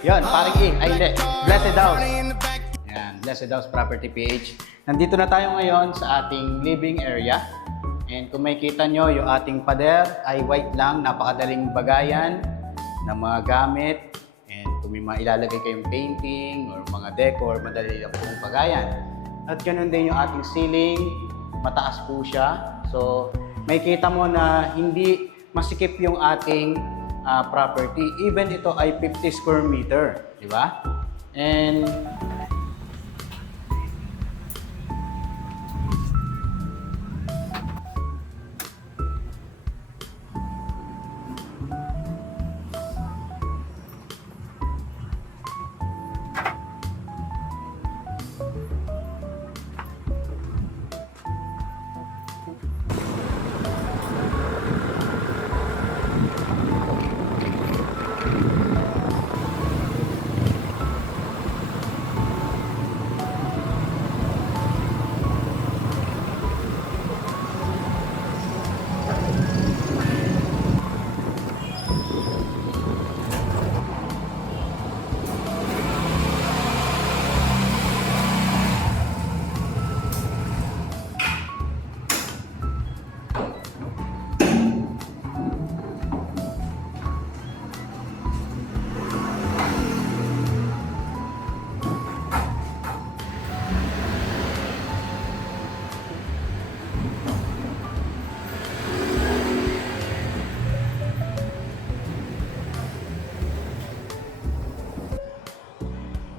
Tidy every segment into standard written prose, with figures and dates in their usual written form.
Yun, paring E. Ay, hindi. Blessed House. Yan, Blessed House Property PH. Nandito na tayo ngayon sa ating living area. And kung makikita nyo, yung ating pader ay white lang. Napakadaling bagayan ng mga gamit. And kung may ilalagay kayong painting or mga decor, madali lang pong bagayan. At ganun din yung ating ceiling. Mataas po siya. So, makikita mo na hindi masikip yung ating property. Even ito ay 50 square meter, di ba? And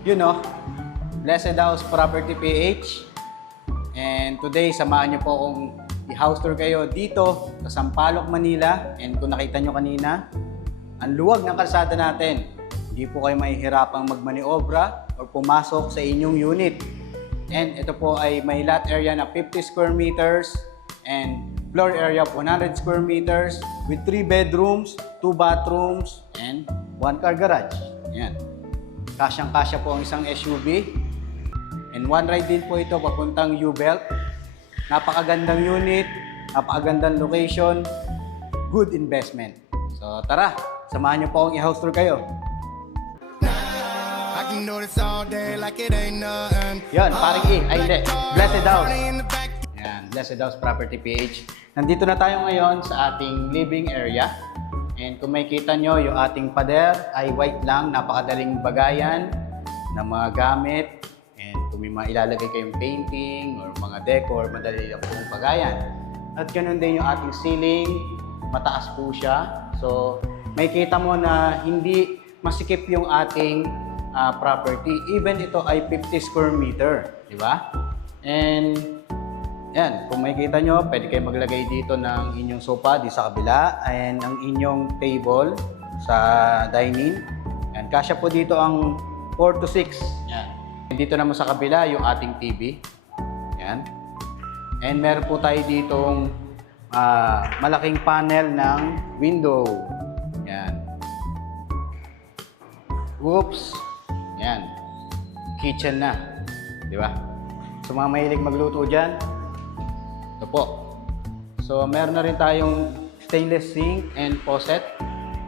you know, Blessed House Property PH. And today, samahan niyo po akong i-house tour kayo dito sa Sampaloc, Manila. And kung nakita niyo kanina, ang luwag ng kalsada natin. Hindi po kayo mahihirapang magmaniobra o pumasok sa inyong unit. And ito po ay may lot area na 50 square meters and floor area of 100 square meters with 3 bedrooms, 2 bathrooms, and 1 car garage. Ayan. Kasyang-kasya po ang isang SUV. And one ride din po ito papuntang U-Belt. Napakagandang unit, napakagandang location, good investment. So tara, samahan niyo po akong i-house tour kayo. Yun, paring E. Ay, hindi. Blessed House. Yan, Blessed House Property PH. Nandito na tayo ngayon sa ating living area. And kung makikita nyo, yung ating pader ay white lang. Napakadaling bagayan ng mga gamit. And kung may ilalagay kayong painting or mga decor, madali lang pong bagayan. At ganun din yung ating ceiling. Mataas po siya. So, makikita mo na hindi masikip yung ating property. Even ito ay 50 square meter. Di ba? And yan, kung makikita nyo, pwede kayo maglagay dito ng inyong sofa di sa kabila and ang inyong table sa dining. Yan, kasya po dito ang 4 to 6. Yan. And dito naman sa kabila yung ating TV. Yan. And meron po tayo ditong malaking panel ng window. Yan. Oops. Yan. Kitchen na. Di ba? So mga mahilig magluto dyan, ito po. So, meron na rin tayong stainless sink and faucet.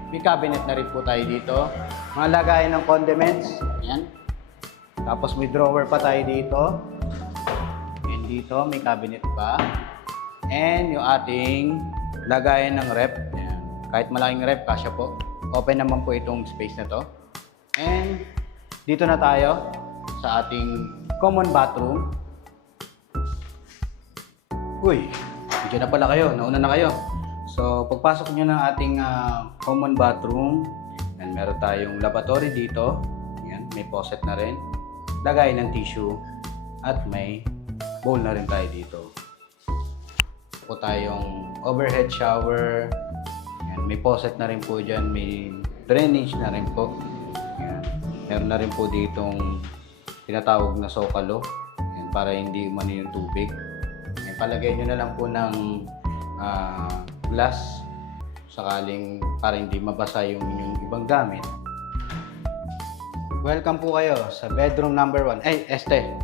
May cabinet na rin po tayo dito. Mga lagayan ng condiments. Ayan. Tapos may drawer pa tayo dito. And dito, may cabinet pa. And yung ating lagayan ng rep. Ayan. Kahit malaking rep, kasya po. Open naman po itong space na to. And dito na tayo sa ating common bathroom. Uy, dyan na pala kayo, nauna na kayo. So, pagpasok nyo ng ating common bathroom, and meron tayong lavatory dito. Yan, may faucet na rin. Lagay ng tissue. At may bowl na rin tayo dito. Po tayong overhead shower. Yan, may faucet na rin po dyan. May drainage na rin po. Yan. Meron na rin po ditong tinatawag na sokalo. Yan, para hindi umano yung tubig. Palagay nyo na lang po ng glass sakaling para hindi mabasa yung inyong ibang gamit. Welcome po kayo sa bedroom number 1.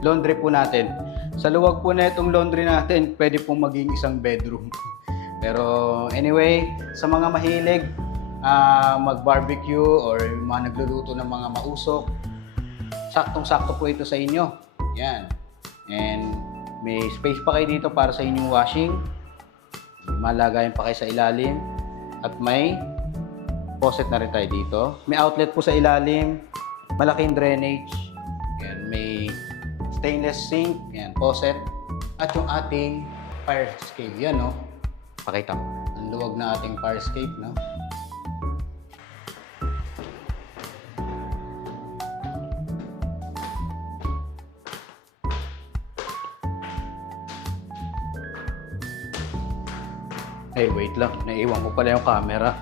Laundry po natin. Sa luwag po na itong laundry natin, pwede pong maging isang bedroom. Pero anyway, sa mga mahilig mag-barbecue or yung mga nagluluto ng mga mausok, saktong-sakto po ito sa inyo. Yan. And may space pa kayo dito para sa inyong washing. May malagayan pa kayo sa ilalim. At may faucet na rin tayo dito. May outlet po sa ilalim. Malaking drainage. Yan. May stainless sink. Yan. Faucet. At yung ating fire escape. Yan, no? Pakita ko. Ang luwag na ating fire escape, no? Ay, wait lang. Naiiwan ko pala yung camera.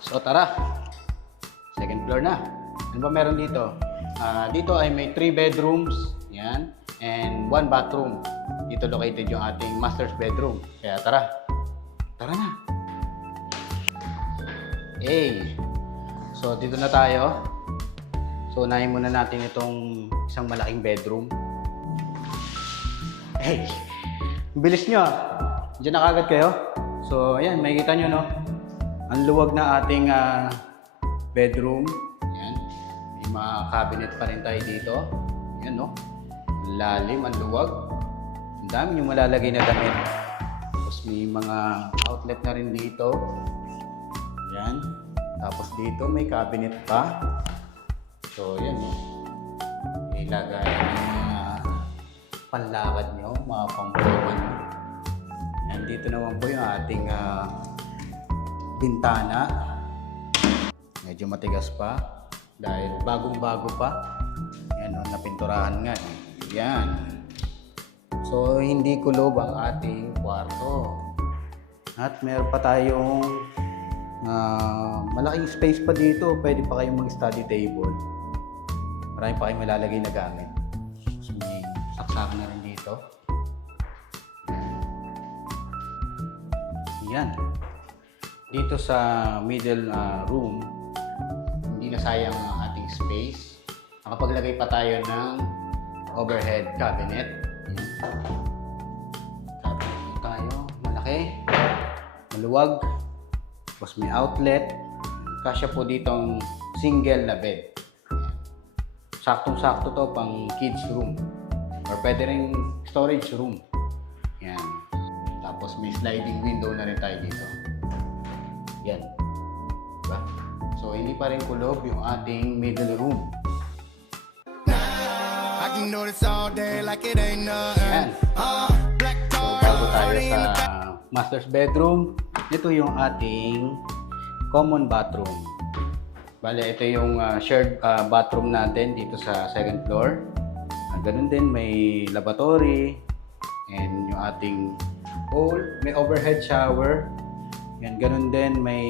So, tara. Second floor na. Ano ba meron dito? Dito ay may 3 bedrooms. Yan. And 1 bathroom. Dito located yung ating master's bedroom. Kaya tara. Tara na. Hey. So, dito na tayo. So, unahin muna natin itong isang malaking bedroom. Hey. Bilis nyo ah. Diyan na kagad kayo. So, ayan, makikita nyo, no? Ang luwag na ating bedroom. Ayan. May mga cabinet pa rin tayo dito. Ayan, no? Ang lalim, ang luwag. Ang dami yung malalagay na damit. Tapos may mga outlet na rin dito. Ayan. Tapos dito may cabinet pa. So, ayan, no? Ilagay yung mga panlakad nyo, mga pangpuluan nyo. Yan, dito naman po yung ating bintana. Medyo matigas pa dahil bagong-bago pa. Yan, napinturahan nga. Yan. So, hindi kulob ang ating kwarto. At meron pa tayong malaking space pa dito. Pwede pa kayong mag-study table. Marami pa kayong malalagay na gamit. Saksakan na rin dito. Yan. Dito sa middle room, hindi na sayang ang ating space. Nakapaglagay pa tayo ng overhead cabinet. Yan. Cabinet tayo. Malaki. Maluwag. Tapos may outlet. Kasya po ditong single na bed. Saktong-sakto to pang kids room. Or pwede rin storage room. Yan. Tapos may sliding window na rin tayo dito. Yan. Diba? So, hindi pa rin kulob yung ating middle room. Yan. So, bago tayo sa master's bedroom, ito yung ating common bathroom. Bale, ito yung shared bathroom natin dito sa second floor. Ganun din, may lavatory and yung ating bowl, may overhead shower. Yan, ganun din, may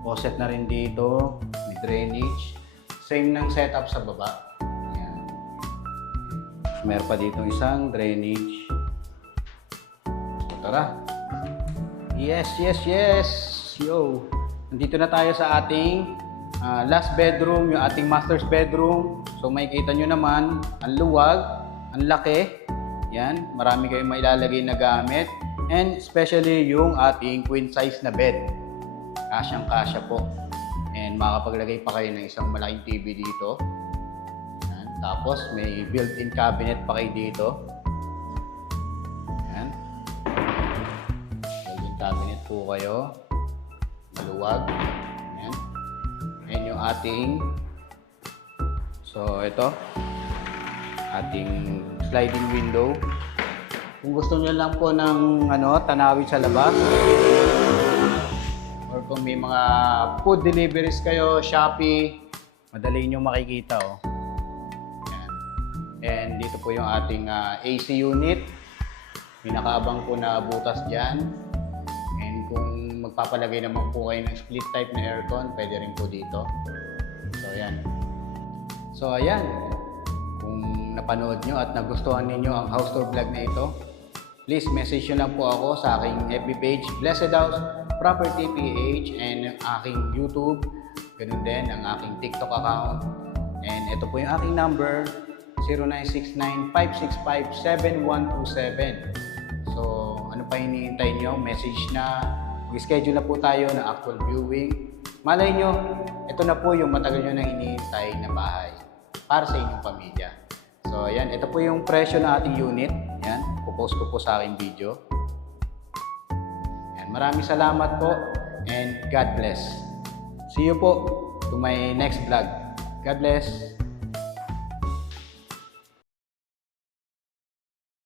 faucet na rin dito, may drainage. Same ng setup sa baba. Yan. Meron pa dito isang drainage. So, tara. Yes, yes, yes! Yo! Nandito na tayo sa ating last bedroom, yung ating master's bedroom. So makikita nyo naman, ang luwag, ang laki. Yan, marami kayong mailalagay na gamit. And especially yung ating queen size na bed. Kasyang-kasya po. And makapaglagay pa kayo ng isang malaking TV dito. Yan. Tapos may built-in cabinet pa kayo dito. Yan. Built-in cabinet po kayo. Maluwag. Yan. Yan yung ating ito, ating sliding window. Kung gusto niyo lang po ng tanawin sa labas, or kung may mga food deliveries kayo, Shopee, madali niyo makikita. Oh. Yan. And dito po yung ating AC unit. May nakaabang po na butas dyan. And kung magpapalagay naman po kayo ng split type na aircon, pwede rin po dito. So, yan. So, ayan. Kung napanood nyo at nagustuhan ninyo ang house tour vlog na ito, please message nyo lang po ako sa aking FB page, Blessed House Property PH, and aking YouTube, ganun din ang aking TikTok account. And ito po yung aking number, 0969-565-7127. So, ano pa hinihintay nyo? Message na Mag-schedule na po tayo ng actual viewing. Malay nyo, ito na po yung matagal nyo nang hinihintay na bahay para sa inyong pamilya. So, ayan. Ito po yung presyo ng ating unit. Ayan. Pupost ko po sa aking video. Ayan. Maraming salamat po and God bless. See you po to my next vlog. God bless.